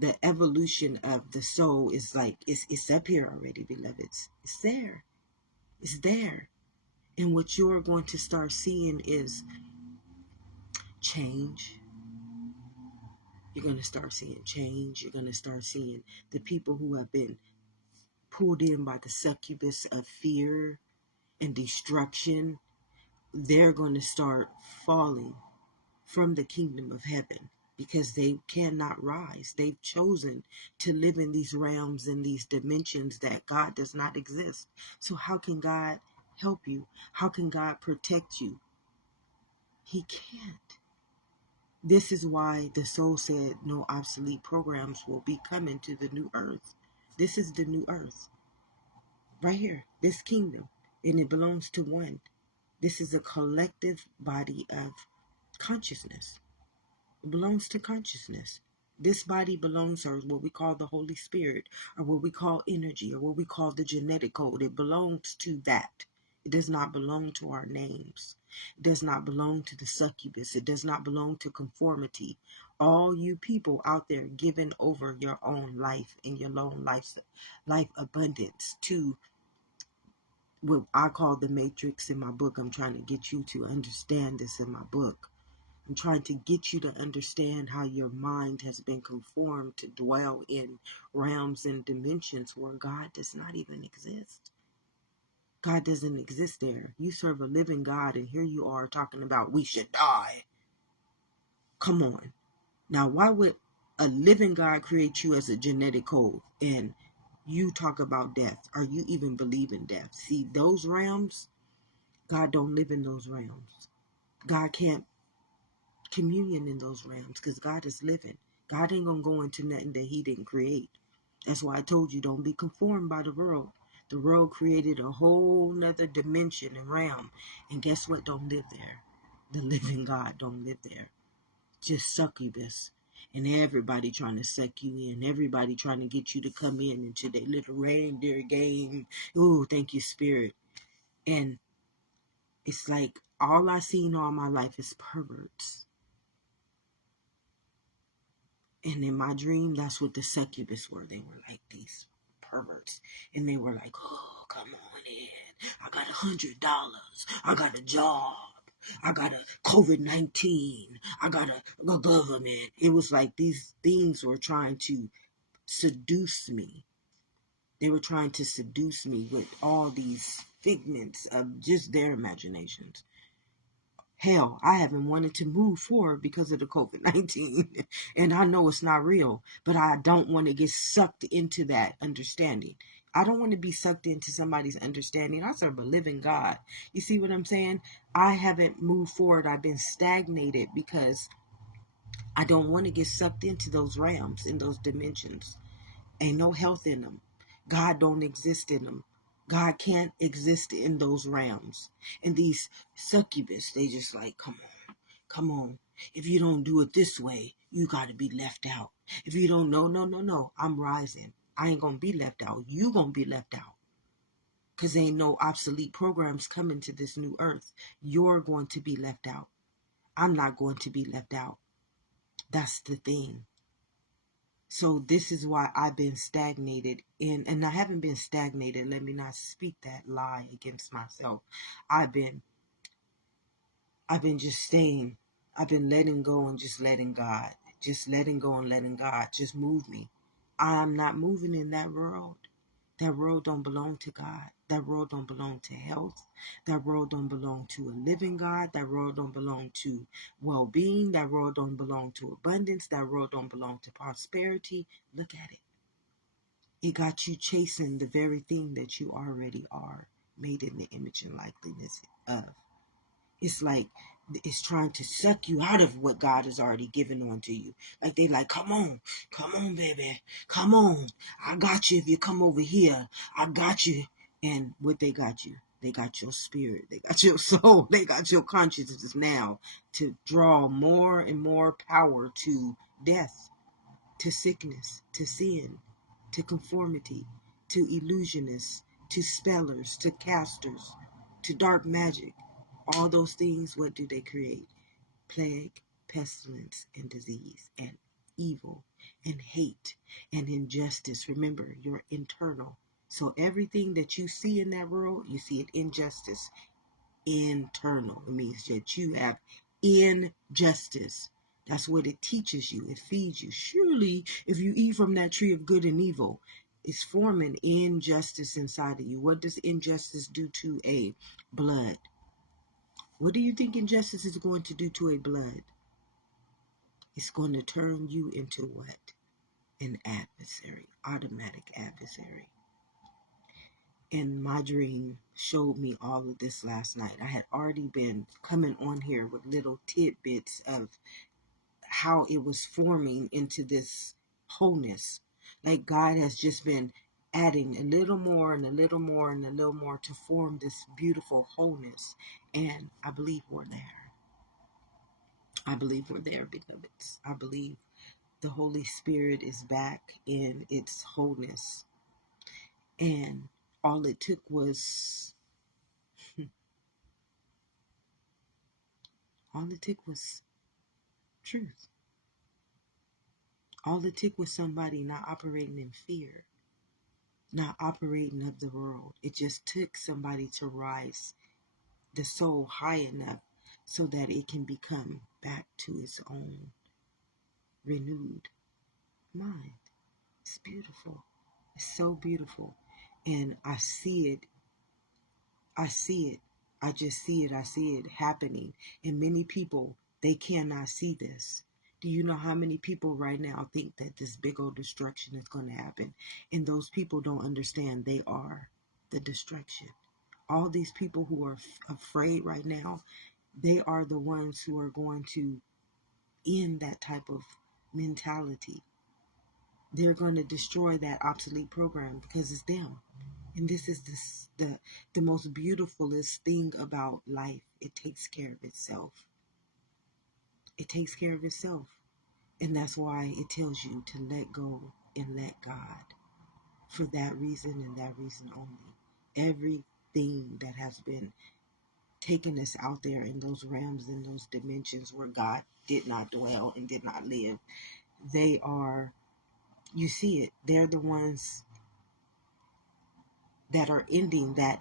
the evolution of the soul is like, it's up here already, beloveds. It's there. It's there. And what you're going to start seeing is change. You're going to start seeing change. You're going to start seeing the people who have been pulled in by the succubus of fear and destruction. They're going to start falling from the kingdom of heaven because they cannot rise. They've chosen to live in these realms and these dimensions that God does not exist. So how can God help you? How can God protect you? He can't. This is why the soul said no obsolete programs will be coming to the new earth. This is the new earth. right here, this kingdom, and it belongs to one. This is a collective body of consciousness. It belongs to consciousness. This body belongs to what we call the Holy Spirit, or what we call energy, or what we call the genetic code. It belongs to that. It does not belong to our names. It does not belong to the succubus. It does not belong to conformity. All you people out there giving over your own life and your own life abundance to what I call the matrix in my book. I'm trying to get you to understand this in my book. I'm trying to get you to understand how your mind has been conformed to dwell in realms and dimensions where God does not even exist. God doesn't exist there. You serve a living God, and here you are talking about we should die. Come on. Now, why would a living God create you as a genetic code and you talk about death? Or you even believe in death? See, those realms, God don't live in those realms. God can't communion in those realms because God is living. God ain't gonna go into nothing that he didn't create. That's why I told you, don't be conformed by the world. The world created a whole nother dimension and realm, and guess what? Don't live there. The living God don't live there. Just succubus, and everybody trying to suck you in, everybody trying to get you to come in into their little reindeer game. Ooh, thank you, Spirit. And it's like all I seen all my life is perverts. And in my dream, that's what the succubus were. They were like these perverts. And they were like, oh, come on in. I got $100. I got a job. I got a COVID-19. I got a government. It was like these things were trying to seduce me. They were trying to seduce me with all these figments of just their imaginations. Hell, I haven't wanted to move forward because of the COVID-19. And I know it's not real, but I don't want to get sucked into that understanding. I don't want to be sucked into somebody's understanding. I serve a living God. You see what I'm saying? I haven't moved forward. I've been stagnated because I don't want to get sucked into those realms, in those dimensions. Ain't no health in them. God don't exist in them. God can't exist in those realms. And these succubus, they just like, come on, come on. If you don't do it this way, you got to be left out. If you don't know, no, I'm rising. I ain't going to be left out. You going to be left out. Because ain't no obsolete programs coming to this new earth. You're going to be left out. I'm not going to be left out. That's the thing. So this is why I've been stagnated and I haven't been stagnated. Let me not speak that lie against myself. I've been just staying. I've been letting go and just letting God. Just letting go and letting God just move me. I'm not moving in that world. That world don't belong to God. That world don't belong to health. That world don't belong to a living God. That world don't belong to well-being. That world don't belong to abundance. That world don't belong to prosperity. Look at it. It got you chasing the very thing that you already are, made in the image and likeness of. It's like it's trying to suck you out of what God has already given onto you. Like they like, come on, baby, come on. I got you if you come over here. I got you. And what they got you? They got your spirit. They got your soul. They got your consciousness now to draw more and more power to death, to sickness, to sin, to conformity, to illusionists, to spellers, to casters, to dark magic. All those things, what do they create? Plague, pestilence, and disease, and evil, and hate, and injustice. Remember, you're internal. So everything that you see in that world, you see it injustice. Internal. It means that you have injustice. That's what it teaches you. It feeds you. Surely, if you eat from that tree of good and evil, it's forming injustice inside of you. What does injustice do to a blood? What do you think injustice is going to do to a blood? It's going to turn you into what? An adversary, automatic adversary. And my dream showed me all of this last night. I had already been coming on here with little tidbits of how it was forming into this wholeness. Like God has just been adding a little more and a little more and a little more to form this beautiful wholeness. And I believe we're there. I believe we're there, beloveds. I believe the Holy Spirit is back in its wholeness. And all it took was all it took was truth. All it took was somebody not operating in fear, not operating of the world. It just took somebody to rise the soul high enough so that it can become back to its own renewed mind. It's beautiful. It's so beautiful. And I see it. I see it. I just see it. I see it happening. And many people, they cannot see this. Do you know how many people right now think that this big old destruction is going to happen? And those people don't understand they are the destruction. All these people who are afraid right now, they are the ones who are going to end that type of mentality. They're going to destroy that obsolete program because it's them. And this is the most beautifulest thing about life. It takes care of itself. It takes care of itself. And that's why it tells you to let go and let God. For that reason and that reason only. Everything that has been taking us out there in those realms, in those dimensions where God did not dwell and did not live, they are, you see it, they're the ones that are ending that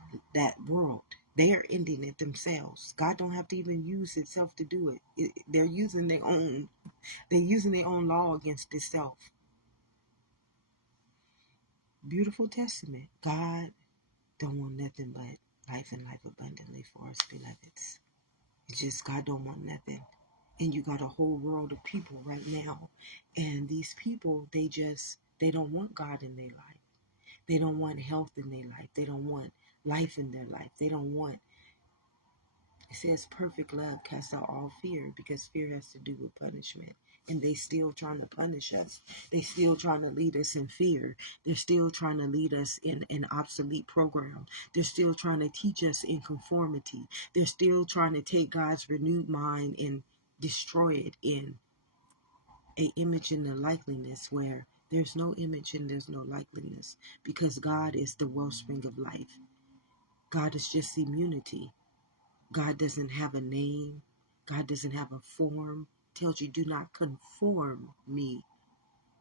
world. They are ending it themselves. God don't have to even use itself to do it. They're using their own. They're using their own law against itself. Beautiful testament. God don't want nothing but life and life abundantly for us, beloveds. It's just God don't want nothing. And you got a whole world of people right now, and these people, they don't want God in their life. They don't want health in their life. They don't want life in their life. They don't want, it says perfect love casts out all fear, because fear has to do with punishment. And they still trying to punish us. They still trying to lead us in fear. They're still trying to lead us in an obsolete program. They're still trying to teach us in conformity. They're still trying to take God's renewed mind and destroy it in a image and a likeliness where there's no image and there's no likeliness, because God is the wellspring of life. God is just immunity. God doesn't have a name. God doesn't have a form. Tells you, do not conform me.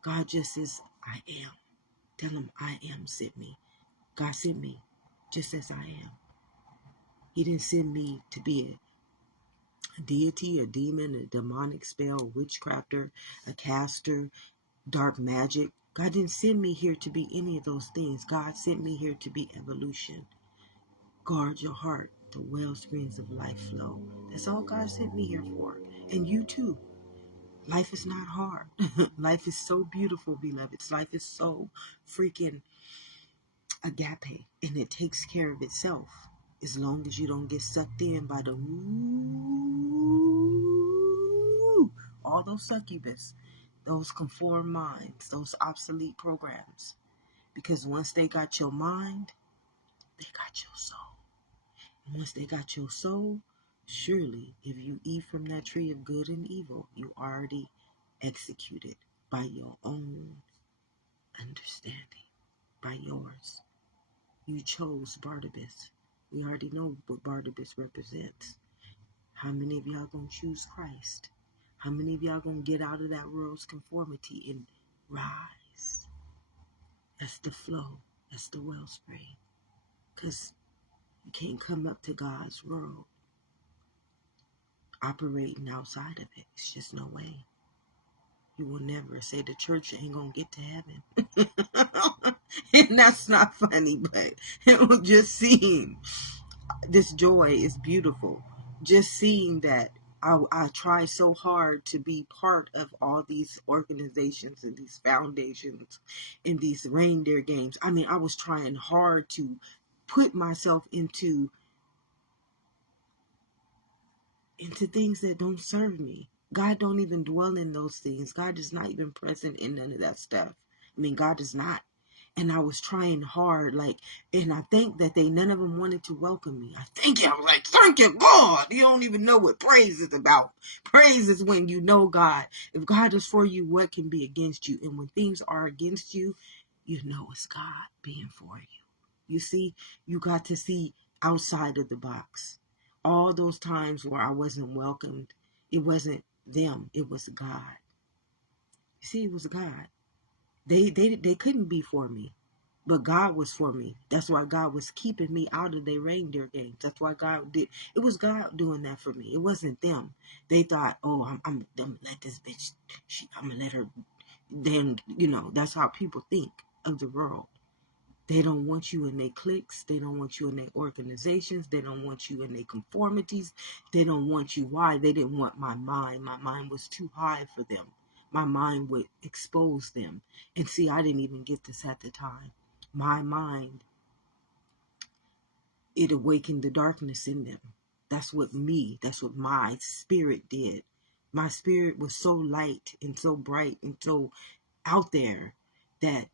God just says, I am. Tell him, I am sent me. God sent me just as I am. He didn't send me to be a deity, a demon, a demonic spell, a witchcrafter, a caster, dark magic. God didn't send me here to be any of those things. God sent me here to be evolution. Guard your heart. The well springs of life flow. That's all God sent me here for. And you too. Life is not hard. Life is so beautiful, beloveds. Life is so freaking agape. And it takes care of itself. As long as you don't get sucked in by the all those succubus, those conformed minds, those obsolete programs. Because once they got your mind, they got your soul. And once they got your soul, surely if you eat from that tree of good and evil, you already executed by your own understanding, by yours. You chose Barnabas. We already know what Barnabas represents. How many of y'all gonna choose Christ? How many of y'all gonna get out of that world's conformity and rise? That's the flow. That's the wellspring. Because you can't come up to God's world operating outside of it. It's just no way. You will never say the church ain't gonna get to heaven. And that's not funny, but it was just seeing this joy is beautiful. Just seeing that I try so hard to be part of all these organizations and these foundations and these reindeer games. I mean, I was trying hard to put myself into things that don't serve me. God don't even dwell in those things. God is not even present in none of that stuff. I mean, God is not. And I was trying hard, like, and I think that none of them wanted to welcome me. I was like, thank you, God. You don't even know what praise is about. Praise is when you know God. If God is for you, what can be against you? And when things are against you, you know it's God being for you. You see, you got to see outside of the box. All those times where I wasn't welcomed, it wasn't them, it was God. You see, it was God. They couldn't be for me, but God was for me. That's why God was keeping me out of their reindeer games. That's why God did. It was God doing that for me. It wasn't them. They thought, oh, I'm gonna let this bitch. I'm gonna let her. Then that's how people think of the world. They don't want you in their cliques. They don't want you in their organizations. They don't want you in their conformities. They don't want you. Why? They didn't want my mind. My mind was too high for them. My mind would expose them. And see, I didn't even get this at the time. My mind, it awakened the darkness in them. That's what my spirit did. My spirit was so light and so bright and so out there that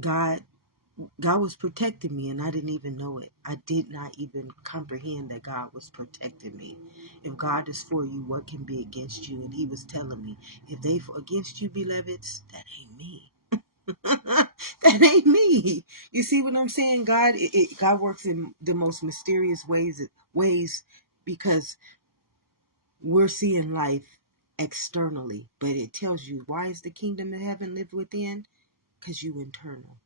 God God was protecting me, and I didn't even know it. I did not even comprehend that God was protecting me. If God is for you, what can be against you? And he was telling me, if they against you, beloveds, that ain't me. That ain't me. You see what I'm saying? God works in the most mysterious ways because we're seeing life externally, but it tells you, why is the kingdom of heaven live within? Because you internal.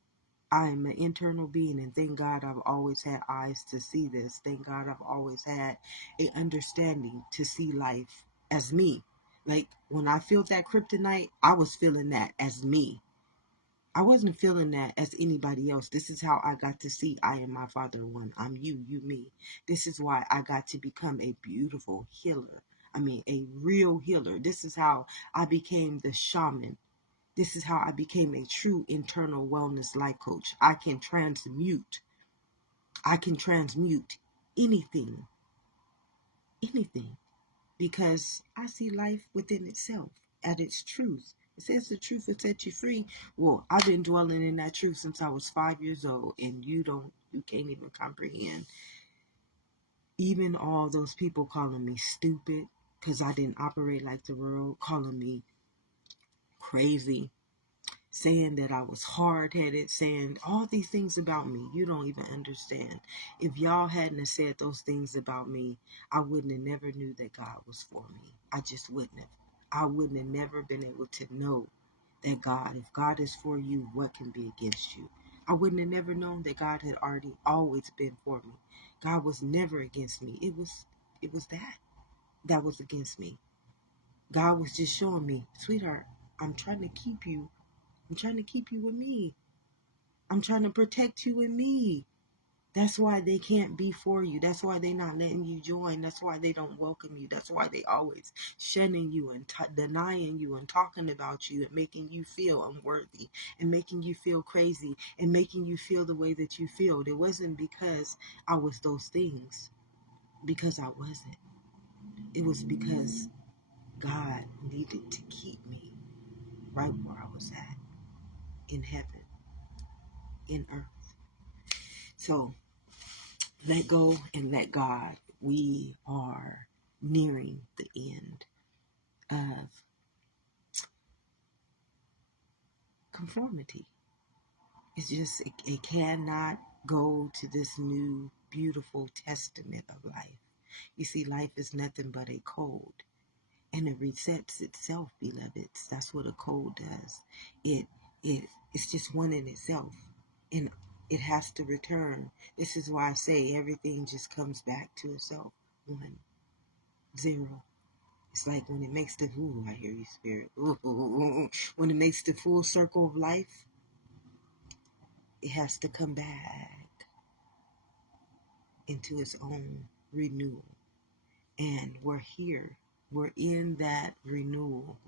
I am an internal being, and thank God I've always had eyes to see this. Thank God I've always had an understanding to see life as me. Like when I felt that kryptonite, I was feeling that as me. I wasn't feeling that as anybody else. This is how I got to see I am my Father one. I'm you, you me. This is why I got to become a beautiful healer. I mean, a real healer. This is how I became the shaman. This is how I became a true internal wellness life coach. I can transmute anything, anything, because I see life within itself at its truth. It says the truth will set you free. Well, I've been dwelling in that truth since I was 5 years old, and you can't even comprehend. Even all those people calling me stupid because I didn't operate like the world, calling me crazy, saying that I was hard-headed, saying all these things about me. You don't even understand. If y'all hadn't have said those things about me, I wouldn't have never knew that God was for me. I just wouldn't have. I wouldn't have never been able to know that if God is for you, what can be against you? I wouldn't have never known that God had always been for me. God was never against me. It was that was against me. God was just showing me, sweetheart, I'm trying to keep you. I'm trying to keep you with me. I'm trying to protect you and me. That's why they can't be for you. That's why they're not letting you join. That's why they don't welcome you. That's why they always shunning you and denying you and talking about you and making you feel unworthy and making you feel crazy and making you feel the way that you feel. It wasn't because I was those things, because I wasn't. It was because God needed to keep me right where I was at, in heaven, in earth. So let go and let God. We are nearing the end of conformity. It's just, it cannot go to this new, beautiful testament of life. You see, life is nothing but a code, and it resets itself, beloveds. That's what a code does. It, it's just one in itself, and it has to return. This is why I say everything just comes back to itself. 1, 0. It's like when it makes the, ooh, I hear you, spirit. Ooh. When it makes the full circle of life, it has to come back into its own renewal. And we're here. We're in that renewal.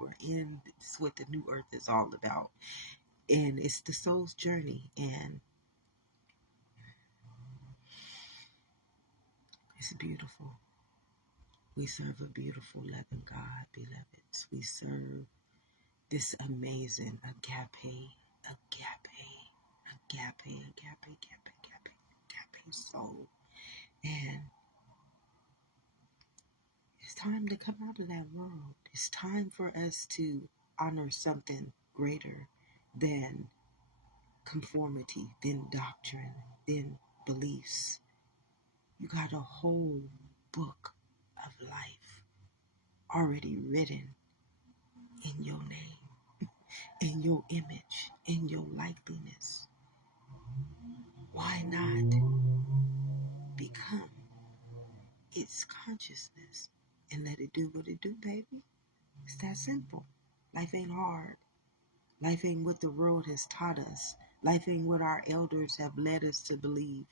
It's what the new earth is all about. And it's the soul's journey. And it's beautiful. We serve a beautiful, loving God, beloveds. We serve this amazing agape agape soul. And it's time to come out of that world. It's time for us to honor something greater than conformity, than doctrine, than beliefs. You got a whole book of life already written in your name, in your image, in your likeliness. Why not become its consciousness and let it do what it do, baby? It's that simple. Life ain't hard. Life ain't what the world has taught us. Life ain't what our elders have led us to believe.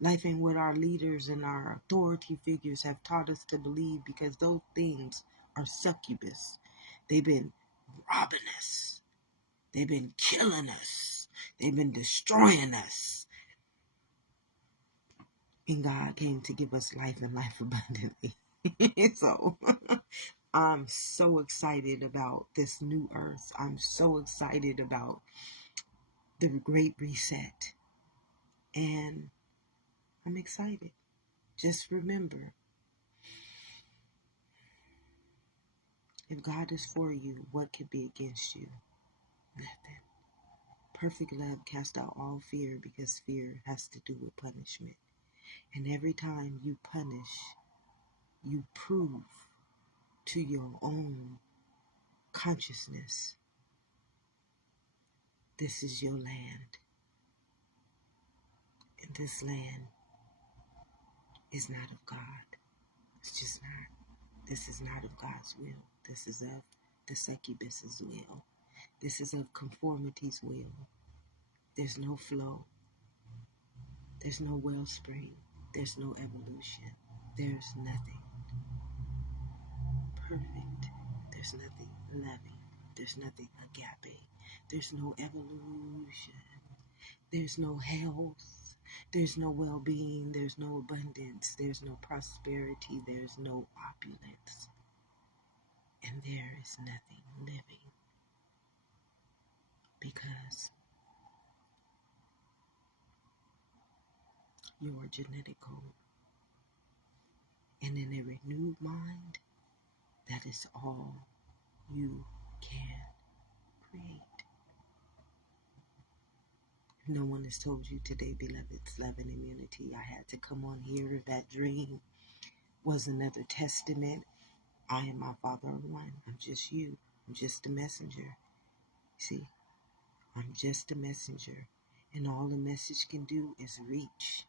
Life ain't what our leaders and our authority figures have taught us to believe, because those things are succubus. They've been robbing us. They've been killing us. They've been destroying us. And God came to give us life and life abundantly. So I'm so excited about this new earth. I'm so excited about the great reset. And I'm excited. Just remember, if God is for you, what could be against you? Nothing. Perfect love casts out all fear, because fear has to do with punishment. And every time you punish, you prove to your own consciousness, this is your land. And this land is not of God. It's just not. This is not of God's will. This is of the succubus's will. This is of conformity's will. There's no flow. There's no wellspring. There's no evolution. There's nothing perfect. There's nothing loving. There's nothing agape. There's no evolution. There's no health. There's no well-being. There's no abundance. There's no prosperity. There's no opulence. And there is nothing living, because your genetic code, and in a renewed mind, that is all you can create. No one has told you today, beloveds, love and immunity. I had to come on here. That dream was another testament. I and my Father are one. I'm just you. I'm just a messenger. See, I'm just a messenger. And all the message can do is reach.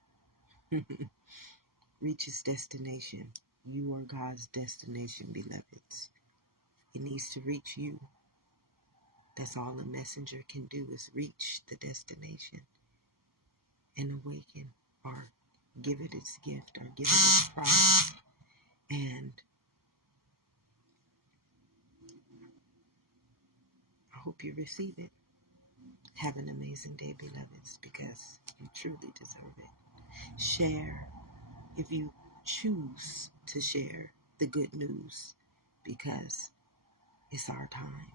Reach its destination. You are God's destination, beloveds. It needs to reach you. That's all a messenger can do, is reach the destination and awaken, or give it its gift, or give it its prize. And I hope you receive it. Have an amazing day, beloveds, because you truly deserve it. Share if you choose to share the good news, because it's our time.